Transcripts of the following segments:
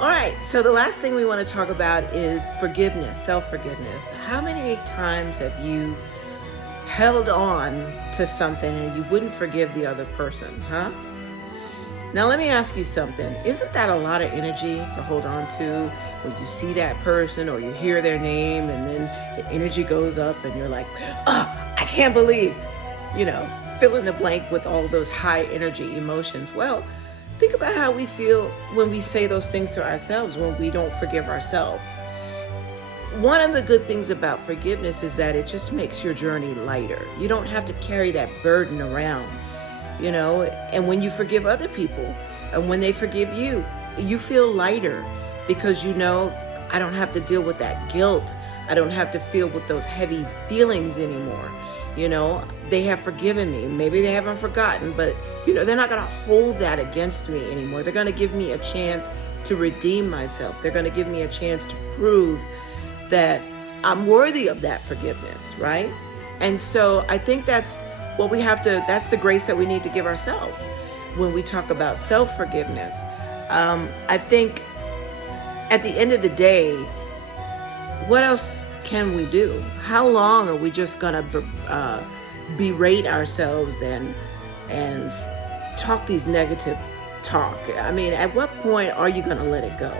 All right, so the last thing we want to talk about is forgiveness, self-forgiveness. How many times have you held on to something and you wouldn't forgive the other person, huh? Now, let me ask you something. Isn't that a lot of energy to hold on to when you see that person or you hear their name and then the energy goes up and you're like, oh, I can't believe, fill in the blank with all those high energy emotions. Well, think about how we feel when we say those things to ourselves, when we don't forgive ourselves. One of the good things about forgiveness is that it just makes your journey lighter. You don't have to carry that burden around. And when you forgive other people and when they forgive you, you feel lighter because I don't have to deal with that guilt. I don't have to feel with those heavy feelings anymore. They have forgiven me. Maybe they haven't forgotten, but they're not going to hold that against me anymore. They're going to give me a chance to redeem myself. They're going to give me a chance to prove that I'm worthy of that forgiveness, right? And so I think that's the grace that we need to give ourselves when we talk about self-forgiveness. I think at the end of the day, what else can we do? How long are we just going to berate ourselves and talk these negative talk? I mean, at what point are you going to let it go?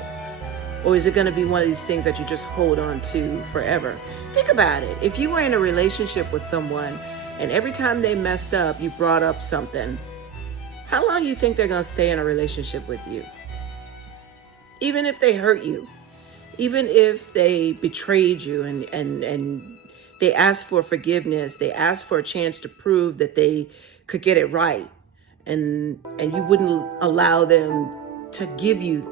Or is it going to be one of these things that you just hold on to forever? Think about it. If you were in a relationship with someone and every time they messed up, you brought up something, how long do you think they're going to stay in a relationship with you? Even if they hurt you, even if they betrayed you and they asked for forgiveness, they asked for a chance to prove that they could get it right, and you wouldn't allow them to give you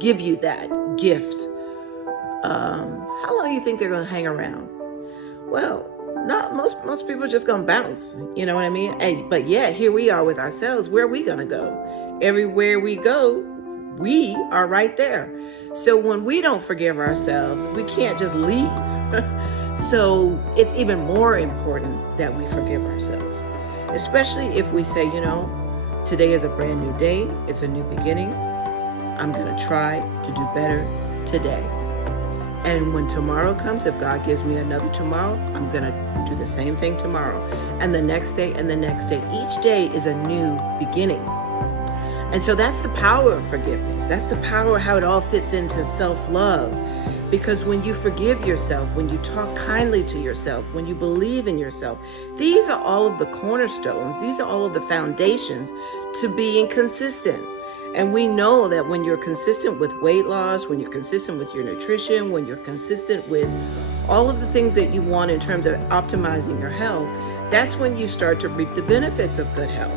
that gift, how long do you think they're going to hang around? Well, not most people are just going to bounce, you know what I mean? But yet here we are with ourselves. Where are we going to go? Everywhere we go, we are right there. So when we don't forgive ourselves, we can't just leave. So it's even more important that we forgive ourselves, especially if we say, today is a brand new day. It's a new beginning. I'm going to try to do better today. And when tomorrow comes, if God gives me another tomorrow, I'm going to do the same thing tomorrow. And the next day and the next day. Each day is a new beginning. And so that's the power of forgiveness. That's the power of how it all fits into self-love. Because when you forgive yourself, when you talk kindly to yourself, when you believe in yourself, these are all of the cornerstones. These are all of the foundations to being consistent. And we know that when you're consistent with weight loss, when you're consistent with your nutrition, when you're consistent with all of the things that you want in terms of optimizing your health, that's when you start to reap the benefits of good health.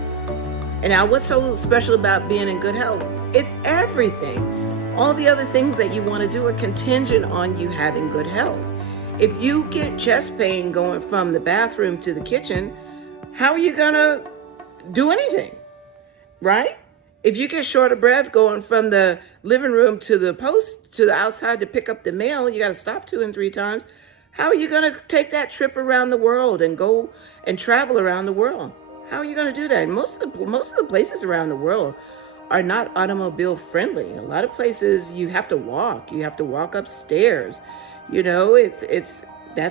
And now what's so special about being in good health? It's everything. All the other things that you want to do are contingent on you having good health. If you get chest pain going from the bathroom to the kitchen, how are you going to do anything, right? If you get short of breath going from the living room to the outside to pick up the mail, you got to stop 2 and 3 times. How are you going to take that trip around the world and go and travel around the world? How are you going to do that? Most of the places around the world are not automobile friendly. A lot of places you have to walk. You have to walk upstairs. That's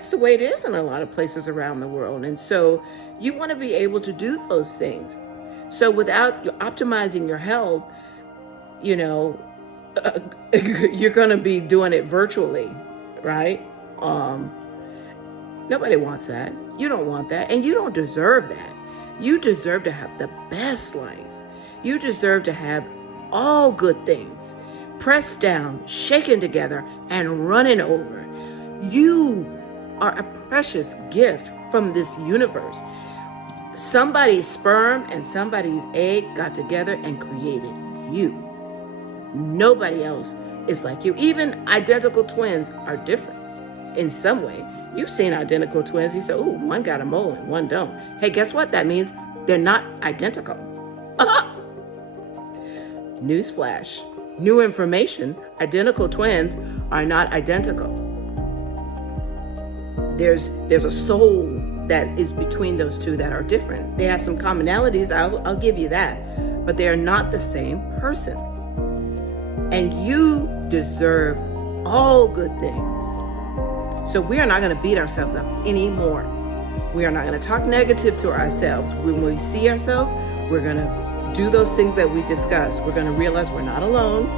the way it is in a lot of places around the world. And so you want to be able to do those things. So without optimizing your health, you're going to be doing it virtually, right? Nobody wants that. You don't want that. And you don't deserve that. You deserve to have the best life. You deserve to have all good things, pressed down, shaken together, and running over. You are a precious gift from this universe. Somebody's sperm and somebody's egg got together and created you. Nobody else is like you. Even identical twins are different in some way. You've seen identical twins. You say, oh, one got a mole and one don't. Hey, guess what? That means they're not identical. Newsflash. New information. Identical twins are not identical. There's a soul that is between those two that are different. They have some commonalities, I'll give you that, but they are not the same person. And you deserve all good things. So we are not going to beat ourselves up anymore. We are not going to talk negative to ourselves. When we see ourselves, we're going to do those things that we discussed. We're going to realize we're not alone.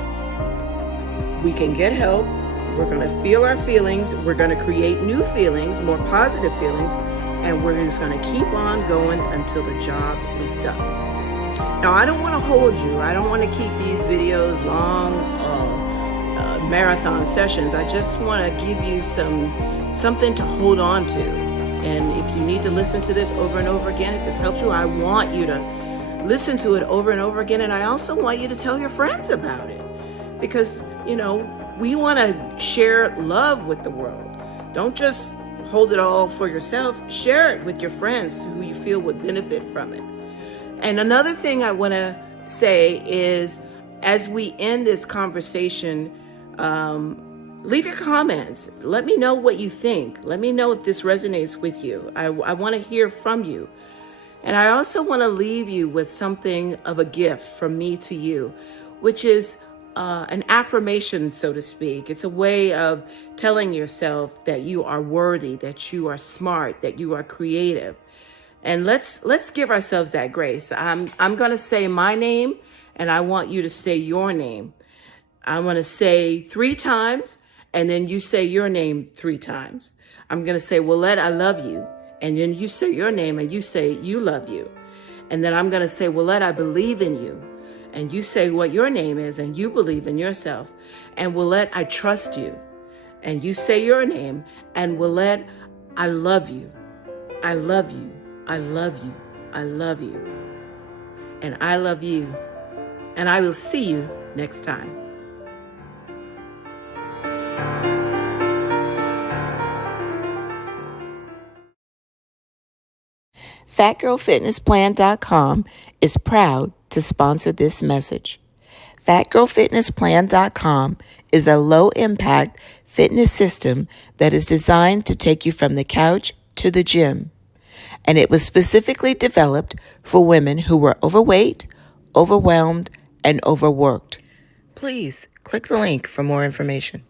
We can get help. We're going to feel our feelings. We're going to create new feelings, more positive feelings, and we're just going to keep on going until the job is done. Now, I don't want to hold you. I don't want to keep these videos long, marathon sessions. I just want to give you something to hold on to. And if you need to listen to this over and over again, if this helps you, I want you to listen to it over and over again. And I also want you to tell your friends about it, because, we want to share love with the world. Don't just hold it all for yourself. Share it with your friends who you feel would benefit from it. And another thing I want to say is, as we end this conversation, leave your comments. Let me know what you think. Let me know if this resonates with you. I want to hear from you. And I also want to leave you with something of a gift from me to you, which is an affirmation, so to speak. It's a way of telling yourself that you are worthy, that you are smart, that you are creative. And let's give ourselves that grace. I'm going to say my name, and I want you to say your name. I'm going to say 3 times, and then you say your name 3 times. I'm going to say, Willette, I love you. And then you say your name, and you say you love you. And then I'm going to say, Willette, I believe in you. And you say what your name is, and you believe in yourself. And Willette, I trust you. And you say your name, and Willette, I love you. I love you. I love you. I love you. And I love you. And I will see you next time. FatGirlFitnessPlan.com is proud to sponsor this message. FatGirlFitnessPlan.com is a low-impact fitness system that is designed to take you from the couch to the gym. And it was specifically developed for women who were overweight, overwhelmed, and overworked. Please click the link for more information.